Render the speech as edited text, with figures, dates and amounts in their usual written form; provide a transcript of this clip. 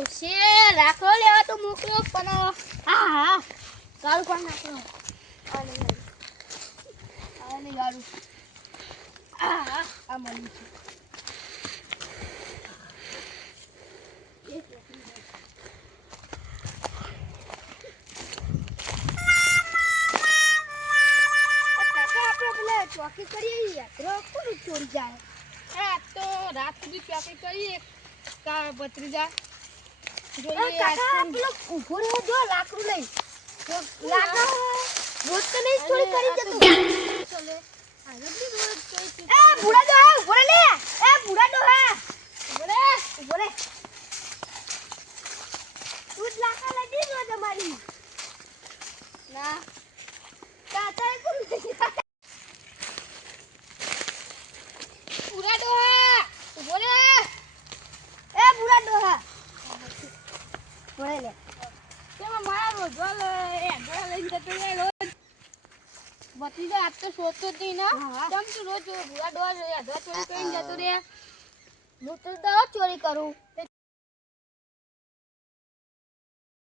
ડોસે રાખો લેવા તો મોકલ્યો પણ હા ગાડું કોણ નાખો આને ગાડું આ મળી છે ચોકી કરીએ યાત્રા કોણ ચોરી જાય હા તો રાત સુધી ચોકી કરીએ કા ભત્રીજા જોઈએ કાકા પેલો ઉભો રહ્યો જો લાકડું લઈ લાકડું રોજ તો નહીં ચોરી કરી જતો ચલે આ લગી રોજ ચોરી એ બુડા દો ઉભો રે લે એ બુડા દો હા ઉભો રે તું લાકડા લઈ દે રોજ અમારી ના કાકા કોણ પૂરા ડોહા ઉભો રે એ પૂરા ડોહા બોલે લે તેમાં મારા રોજવા એ આગળ લઈને જતો રે રોજ બતી તો આજ તો સોચતો જ નહીં ના તમ તું રોજ પૂરા ડોહા આગળ ચોરી કરીને જતો રે હું તો દવા ચોરી કરું તે